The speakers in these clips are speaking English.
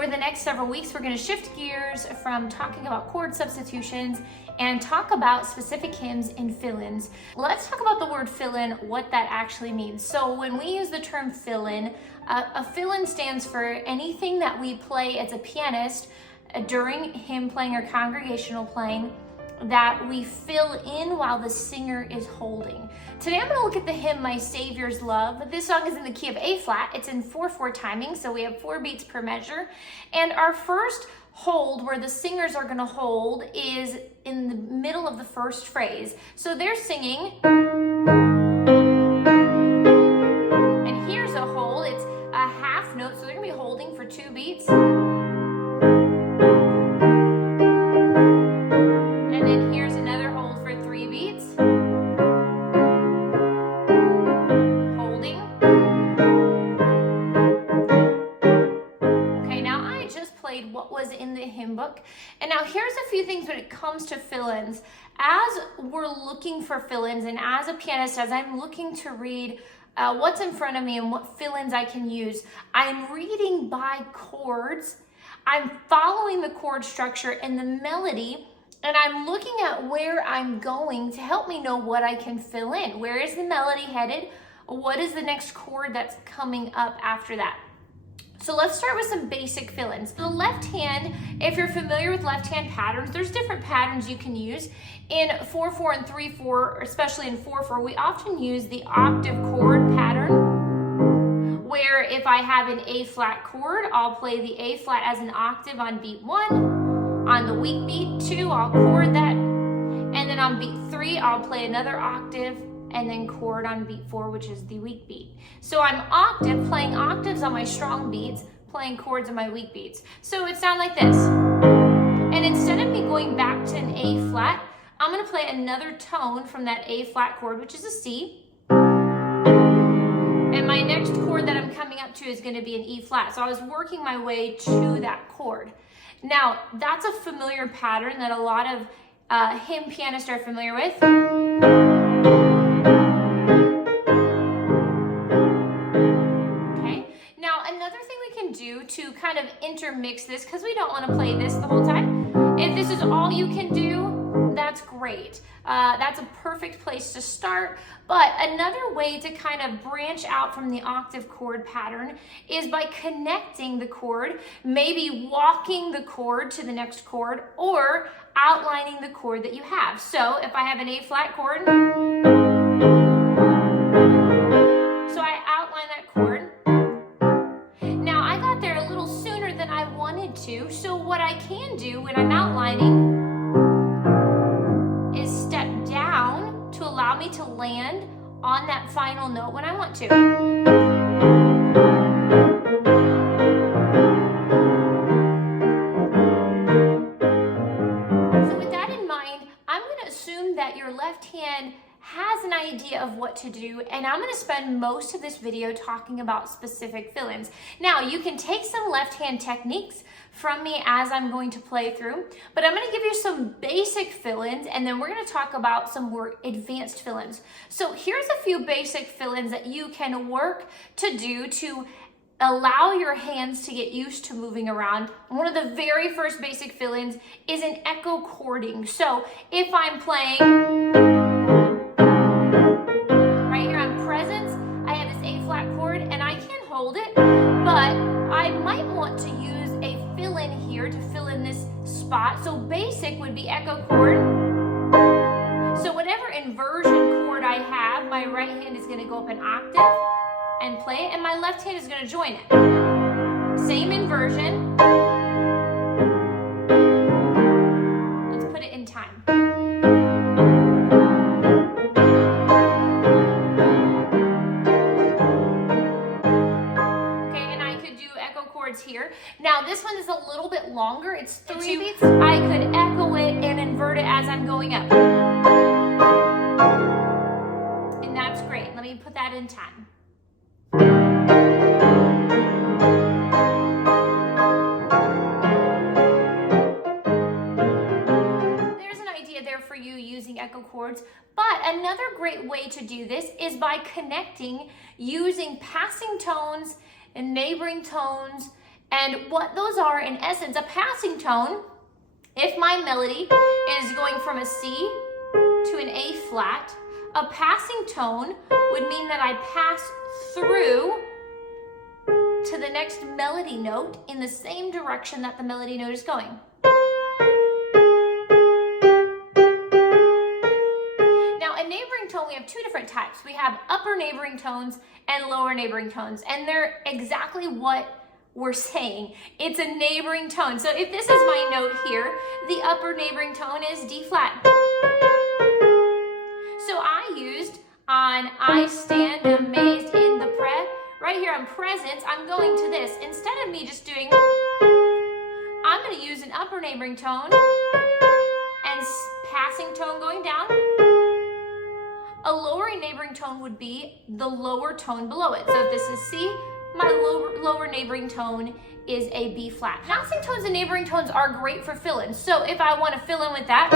over the next several weeks, we're going to shift gears from talking about chord substitutions and talk about specific hymns in fill-ins. Let's talk about the word fill-in, what that actually means. So when we use the term fill-in, a fill-in stands for anything that we play as a pianist during hymn playing or congregational playing that we fill in while the singer is holding. Today I'm going to look at the hymn My Savior's Love. This song is in the key of A flat. It's in 4/4 timing, so we have 4 beats per measure. And our first hold, where the singers are going to hold, is in the middle of the first phrase. So they're singing, and here's a hold. It's a half note, so they're going to be holding for 2 beats. And then here's another hold for 3 beats. Holding. Okay, now I just played what was in the hymn book. And now here's a few things when it comes to fill-ins. As we're looking for fill-ins, and as a pianist, as I'm looking to read what's in front of me and what fill-ins I can use, I'm reading by chords. I'm following the chord structure and the melody, and I'm looking at where I'm going to help me know what I can fill in. Where is the melody headed? What is the next chord that's coming up after that? So let's start with some basic fill-ins. The left hand, if you're familiar with left hand patterns, there's different patterns you can use. In 4/4 and 3/4, especially in 4/4, we often use the octave chord pattern, where if I have an A flat chord, I'll play the A flat as an octave on beat 1. On the weak beat 2, I'll chord that. And then on beat 3, I'll play another octave and then chord on beat 4, which is the weak beat. So I'm playing octaves on my strong beats, playing chords on my weak beats. So it sounds like this. And instead of me going back to an A flat, I'm going to play another tone from that A flat chord, which is a C. And my next chord that I'm coming up to is going to be an E flat. So I was working my way to that chord. Now, that's a familiar pattern that a lot of hymn pianists are familiar with. Okay. Now, another thing we can do to kind of intermix this, because we don't want to play this the whole time. If this is all you can do, that's great. That's a perfect place to start. But another way to kind of branch out from the octave chord pattern is by connecting the chord, maybe walking the chord to the next chord, or outlining the chord that you have. So if I have an A flat chord, so I outline that chord. Now I got there a little sooner than I wanted to, so what I can do when I'm outlining is step down to allow me to land on that final note when I want to. So with that in mind, I'm going to assume that your left hand has an idea of what to do, and I'm going to spend most of this video talking about specific fill-ins. Now, you can take some left hand techniques from me as I'm going to play through, but I'm going to give you some basic fill-ins, and then we're going to talk about some more advanced fill-ins. So here's a few basic fill-ins that you can work to do to allow your hands to get used to moving around. One of the very first basic fill-ins is an echo chording. So if I'm playing right here on presence, I have this A flat chord and I can hold it, but I might want to use a fill-in here to fill in this spot. So basic would be echo chord. So whatever inversion chord I have, my right hand is going to go up an octave and play it, and my left hand is going to join it. Same inversion. Let's put it in time. Okay, and I could do echo chords here. Now this one is a little bit longer. It's 3 beats. I could echo it and invert it as I'm going up. And that's great. Let me put that in time. There's an idea there for you using echo chords, but another great way to do this is by connecting using passing tones and neighboring tones And what those are, in essence, a passing tone, if my melody is going from a C to an A flat, a passing tone would mean that I pass through to the next melody note in the same direction that the melody note is going. Now, a neighboring tone, we have two different types. We have upper neighboring tones and lower neighboring tones, and they're exactly what we're saying. It's a neighboring tone. So if this is my note here, the upper neighboring tone is D flat. So I used on I stand amazed in the right here on presence, I'm going to this. Instead of me just doing, I'm going to use an upper neighboring tone and passing tone going down. A lower neighboring tone would be the lower tone below it. So if this is C, my lower neighboring tone is a B flat. Passing tones and neighboring tones are great for fill-ins. So if I want to fill in with that,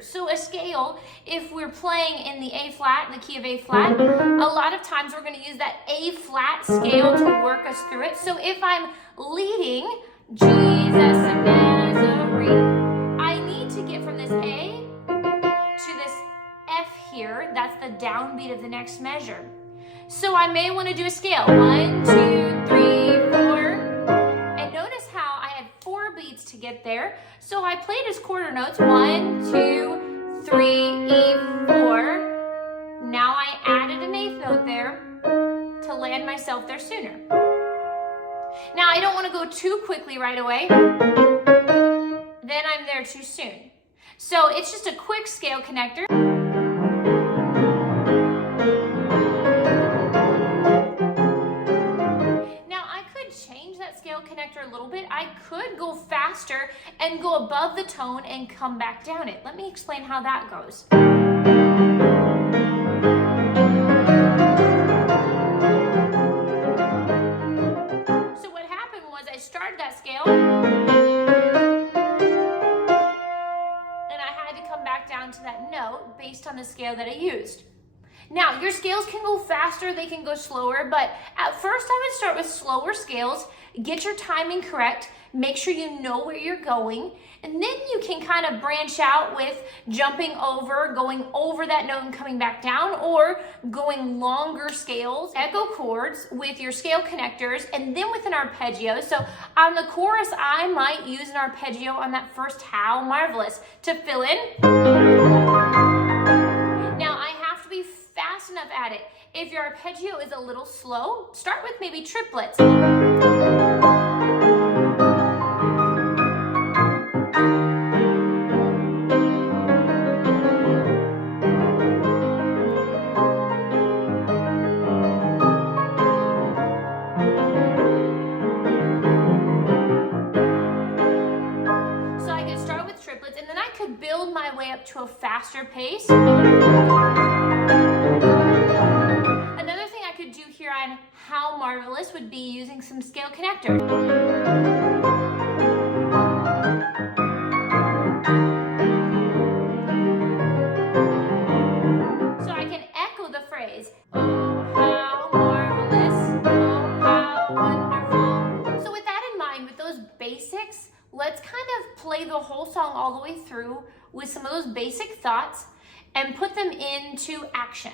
so a scale, if we're playing in the A flat, the key of A flat, a lot of times we're going to use that A flat scale to work us through it. So if I'm leading Jesus of Nazareth, I need to get from this A to this F here. That's the downbeat of the next measure. So I may want to do a scale. 1, 2, 3, 4. And notice how I had 4 beats to get there. So I played as quarter notes. 1, 2, 3, E, 4. Now I added an 8th note there to land myself there sooner. Now I don't want to go too quickly right away. Then I'm there too soon. So it's just a quick scale connector. Connector a little bit. I could go faster and go above the tone and come back down it. Let me explain how that goes. So what happened was I started that scale and I had to come back down to that note based on the scale that I used. Now, your scales can go faster, they can go slower, but at first I would start with slower scales, get your timing correct, make sure you know where you're going, and then you can kind of branch out with jumping over, going over that note and coming back down, or going longer scales, echo chords with your scale connectors, and then with an arpeggio. So on the chorus, I might use an arpeggio on that first How Marvelous to fill in. Fast enough at it. If your arpeggio is a little slow, start with maybe triplets. So I could start with triplets and then I could build my way up to a faster pace. Another thing I could do here on How Marvelous would be using some scale connectors. So I can echo the phrase, oh how marvelous, oh how wonderful. So with that in mind, with those basics, let's kind of play the whole song all the way through with some of those basic thoughts and put them into action.